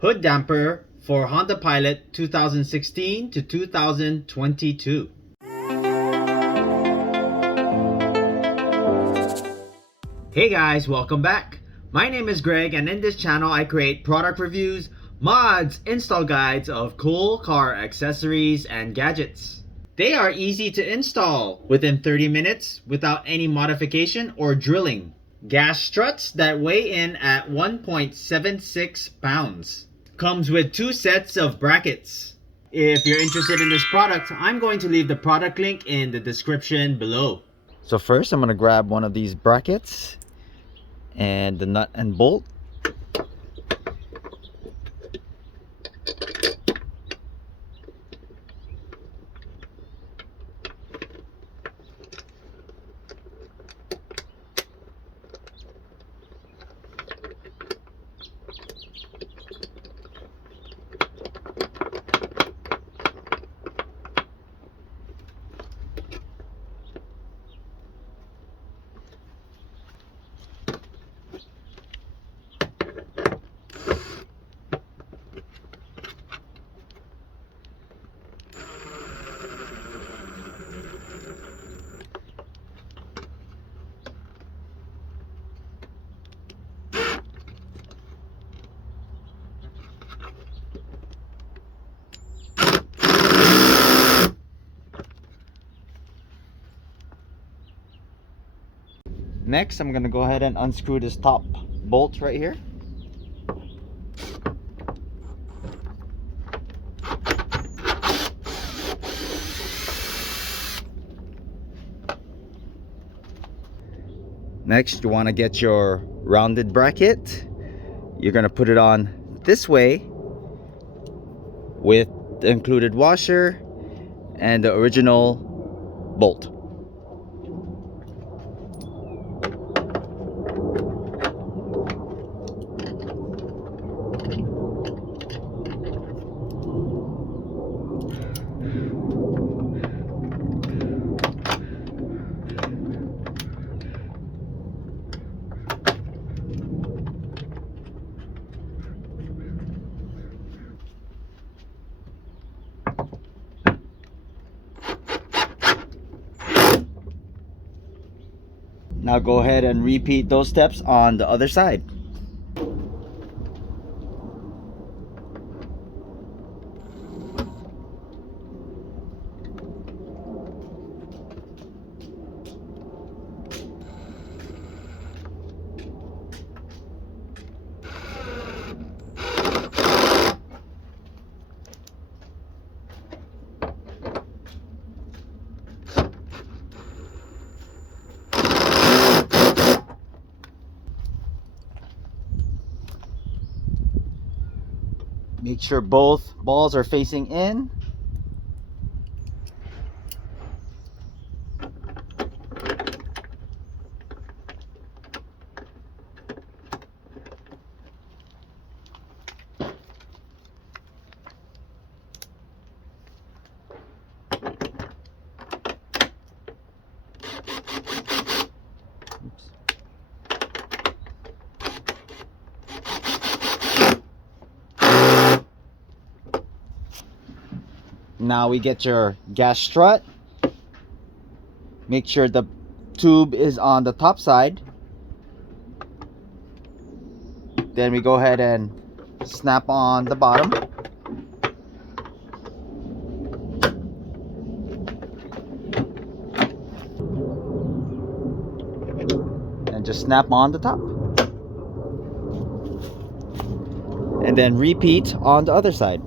hood damper for Honda Pilot 2016 to 2022. Hey guys, welcome back. My name is Greg, and in this channel I create product reviews, mods, install guides of cool car accessories and gadgets. They are easy to install within 30 minutes without any modification or drilling. Gas struts that weigh in at 1.76 pounds. Comes with 2 sets of brackets. If you're interested in this product, I'm going to leave the product link in the description below. So first I'm going to grab one of these brackets and the nut and bolt. Next, I'm going to go ahead and unscrew this top bolt right here. Next, you want to get your rounded bracket. You're going to put it on this way with the included washer and the original bolt. Now go ahead and repeat those steps on the other side. Make sure both balls are facing in. Now we get your gas strut. Make sure the tube is on the top side. Then we go ahead and snap on the bottom. And just snap on the top. And then repeat on the other side.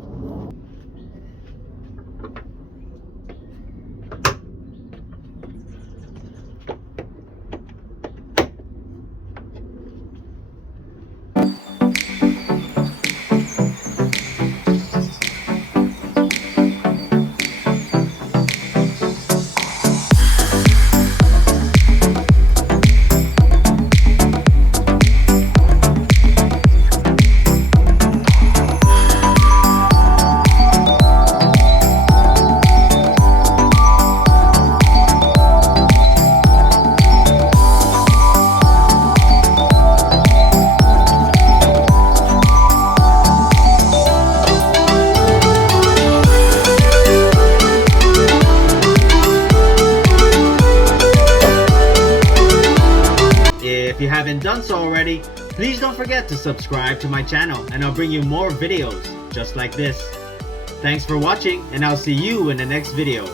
haven't done so already, please don't forget to subscribe to my channel and I'll bring you more videos just like this. Thanks for watching and I'll see you in the next video.